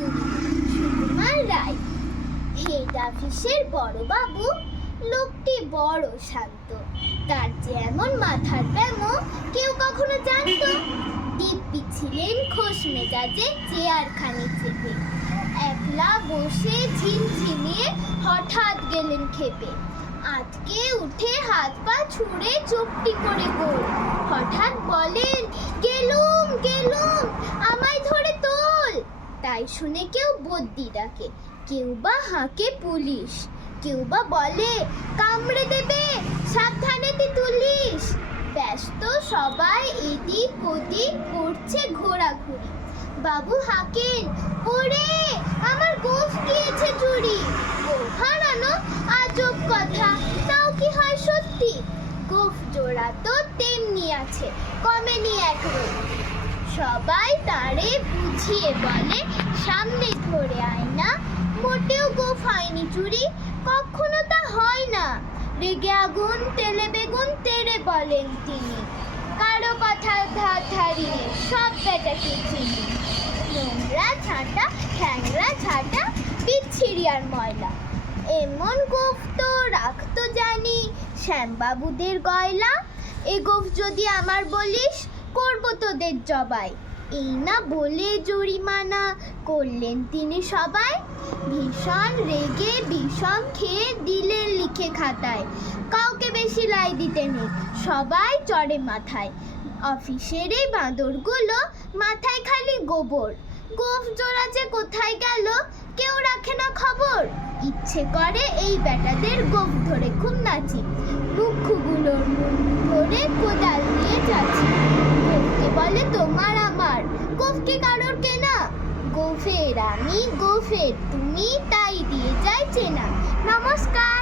চুরি। সুকুমার রায়। হেড অফিসের বড়বাবু লোকটি বড় শান্ত। তার যে এমন মাথার ব্যামো কেউ কখনো জানতো? দিব্যি ছিলেন খোশ মেজাজে চেয়ারখানে চেপে। একলা বসে ঝিমঝিমিয়ে হঠাৎ গেলেন খেপে। আজকে উঠে হাত পা ছুঁড়ে চুপটি করে গোল। হঠাৎ বলেন, গেলুম গেলুম, আমায় ধরে তোল। তাই শুনে কেউ বদ্যি ডাকে, কেউ বা হাঁকে পুলিশ, কেউ বা বলে কামড়ে দেবে, সাবধানে তুলিস। ব্যস্ত সবাই এদিক ওদিক করছে ঘোরাঘুরি। বাবু হাঁকেন, ওরে আমার গোঁফ গিয়েছে চুরি। গোঁফ হারানো আজব কথা, তাও কি হয় সত্যি? গোঁফ জোড়া তো তেমনি আছে, কমেনি এক রোগ। সবাই তারে বুঝিয়ে বলে, সামনে ধরে আয়না, মোটেও গোঁফ হয়নি চুরি, কখনো তা হয় না। রেগে আগুন তেলে বেগুন তেড়ে বলেন তিনি, কারো কথা ধার ধারিয়ে সব বেটাকে চিনি। নোংরা ঝাঁটা, ঠ্যাংরা ঝাঁটা, বিচ্ছিরি আর ময়লা, এমন গোঁফ তো রাখতো জানি শ্যামবাবুদের গয়লা। এ গোঁফ যদি আমার বলিস, করব তোদের জবাই। এই না বলে জরিমানা করলেন তিনি সবাই। ভীষণ রেগে বিষম খেয়ে দিলেন লিখে খাতায়। কাউকে বেশি লাই দিতে নেই, সবাই চড়ে মাথায়। অফিসের এই বাঁদরগুলো মাথায় খালি গোবর। গোঁফ জোড়া যে কোথায় গেল কেউ রাখে না খবর। ইচ্ছে করে এই বেটাদের গোঁফ ধরে খুব নাচি, মুখগুলোর মুখ ধরে কোদাল দিয়ে যাচ্ছি। গোঁফকে বলে তোমার আমার, গোঁফ কি কারোর কেনা? গোঁফের আমি গোঁফের তুমি, তাই দিয়ে যায় চেনা। নমস্কার।